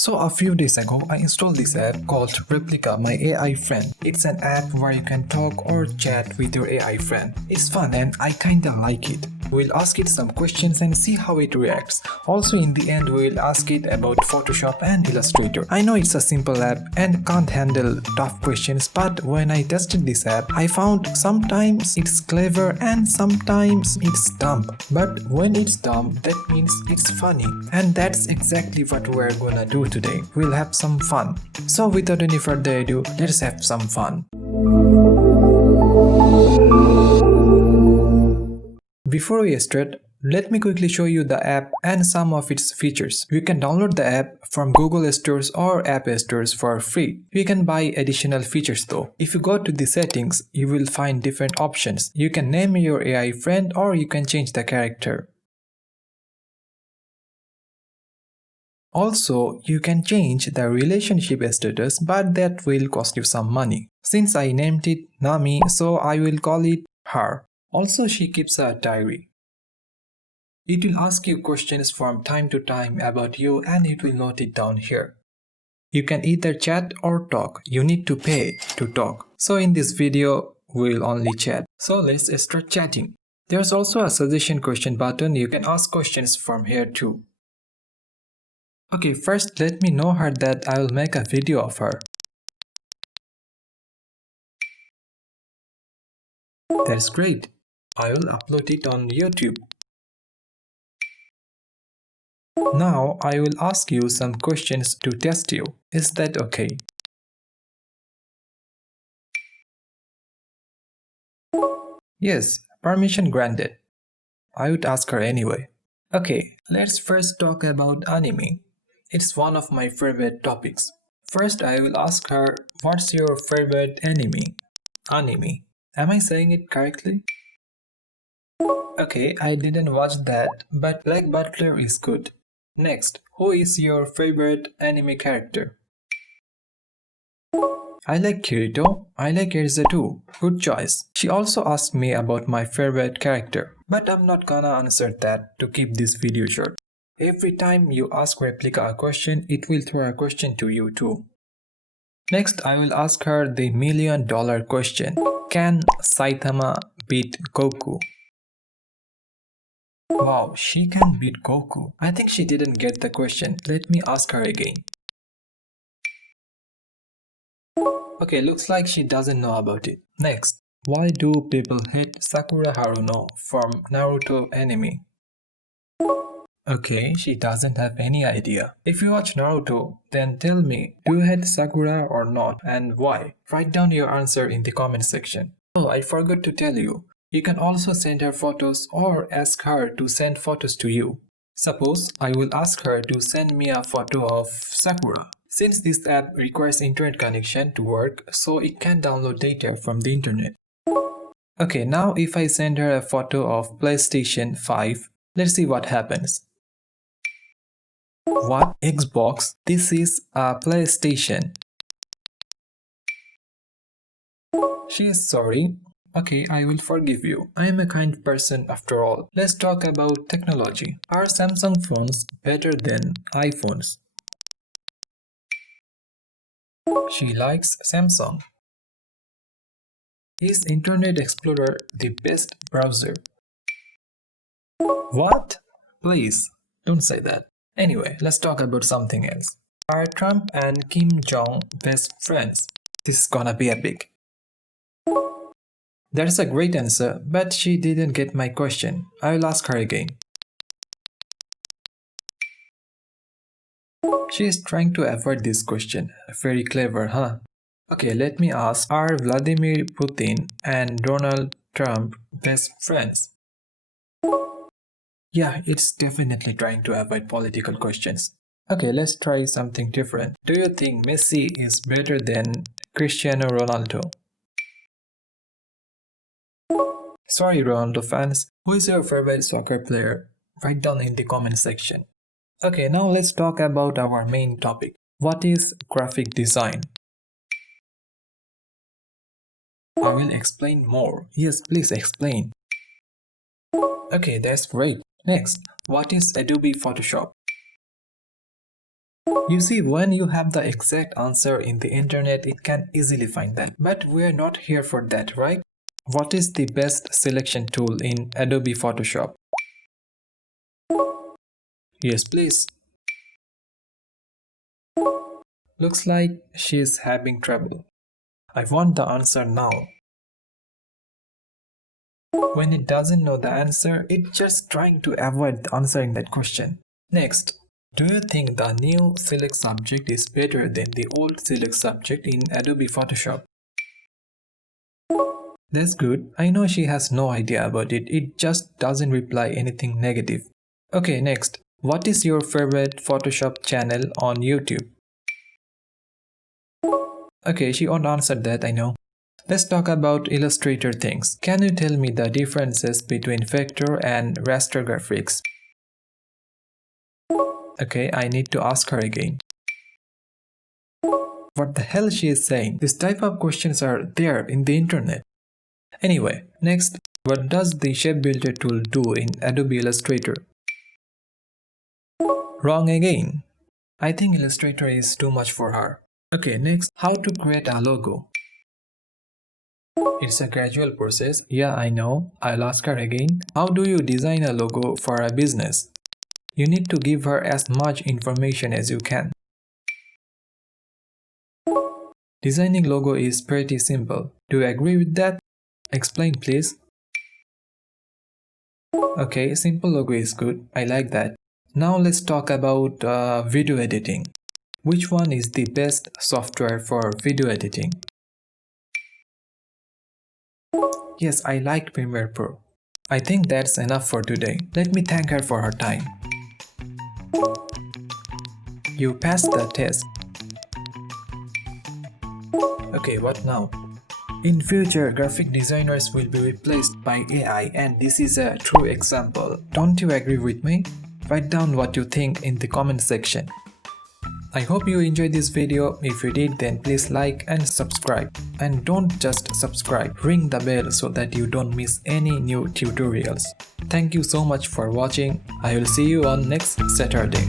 So a few days ago, I installed this app called Replika, my AI friend. It's an app where you can talk or chat with your AI friend. It's fun and I kinda like it. We'll ask it some questions and see how it reacts. Also in the end, we'll ask it about Photoshop and Illustrator. I know it's a simple app and can't handle tough questions, but when I tested this app, I found sometimes it's clever and sometimes it's dumb. But when it's dumb, that means it's funny. And that's exactly what we're gonna do today. We'll have some fun. So without any further ado, let's have some fun. Before we start, let me quickly show you the app and some of its features. You can download the app from Google stores or App stores for free. You can buy additional features though. If you go to the settings, you will find different options. You can name your AI friend or you can change the character. Also, you can change the relationship status, but that will cost you some money. Since I named it Nami, so I will call it her. Also, she keeps a diary. It will ask you questions from time to time about you and it will note it down here. You can either chat or talk. You need to pay to talk. So in this video, we'll only chat. So let's start chatting. There's also a suggestion question button. You can ask questions from here too. Okay, first let me know her that I will make a video of her. That's great. I will upload it on YouTube. Now I will ask you some questions to test you. Is that okay? Yes, permission granted. I would ask her anyway. Okay, let's first talk about anime. It's one of my favorite topics. First, I will ask her, what's your favorite anime? Anime. Am I saying it correctly? Okay, I didn't watch that, but Black Butler is good. Next, who is your favorite anime character? I like Kirito. I like Erza too. Good choice. She also asked me about my favorite character, but I'm not gonna answer that to keep this video short. Every time you ask Replika a question, it will throw a question to you too. Next, I will ask her the $1 million question. Can Saitama beat Goku? Wow, she can beat Goku. I think she didn't get the question. Let me ask her again. Okay, looks like she doesn't know about it. Next, why do people hate Sakura Haruno from Naruto anime? Okay, she doesn't have any idea. If you watch Naruto, then tell me, do you hate Sakura or not and why? Write down your answer in the comment section. Oh, I forgot to tell you. You can also send her photos or ask her to send photos to you. Suppose I will ask her to send me a photo of Sakura. Since this app requires internet connection to work, so it can download data from the internet. Okay, now if I send her a photo of PlayStation 5, let's see what happens. What? Xbox? This is a PlayStation. She is sorry. Okay, I will forgive you. I am a kind person after all. Let's talk about technology. Are Samsung phones better than iPhones? She likes Samsung. Is Internet Explorer the best browser? What? Please, don't say that. Anyway, let's talk about something else. Are Trump and Kim Jong best friends? This is gonna be epic. That's a great answer, but she didn't get my question. I will ask her again. She is trying to avoid this question. Very clever, huh? Okay, let me ask, are Vladimir Putin and Donald Trump best friends? Yeah, it's definitely trying to avoid political questions. Okay, let's try something different. Do you think Messi is better than Cristiano Ronaldo? Sorry, Ronaldo fans. Who is your favorite soccer player? Write down in the comment section. Okay, now let's talk about our main topic. What is graphic design? I will explain more. Yes, please explain. Okay, that's great. Next, what is Adobe Photoshop? You see, when you have the exact answer in the internet, it can easily find that. But we're not here for that, right? What is the best selection tool in Adobe Photoshop? Yes, please. Looks like she's having trouble. I want the answer now. When it doesn't know the answer, it's just trying to avoid answering that question. Next, do you think the new select subject is better than the old select subject in Adobe Photoshop? That's good. I know she has no idea about it. It just doesn't reply anything negative. Okay, next. What is your favorite Photoshop channel on YouTube? Okay, she won't answer that, I know. Let's talk about Illustrator things. Can you tell me the differences between vector and raster graphics? Okay, I need to ask her again. What the hell she is saying? This type of questions are there in the internet. Anyway, next, what does the shape builder tool do in Adobe Illustrator? Wrong again. I think Illustrator is too much for her. Okay, next, how to create a logo. It's a gradual process. Yeah, I know. I'll ask her again. How do you design a logo for a business? You need to give her as much information as you can. Designing logo is pretty simple. Do you agree with that? Explain, please. Okay, simple logo is good. I like that. Now let's talk about video editing. Which one is the best software for video editing? Yes, I like Premiere Pro. I think that's enough for today. Let me thank her for her time. You passed the test. Okay, what now? In future, graphic designers will be replaced by AI, and this is a true example. Don't you agree with me? Write down what you think in the comment section. I hope you enjoyed this video. If you did, then please like and subscribe. And don't just subscribe, ring the bell so that you don't miss any new tutorials. Thank you so much for watching. I will see you on next Saturday.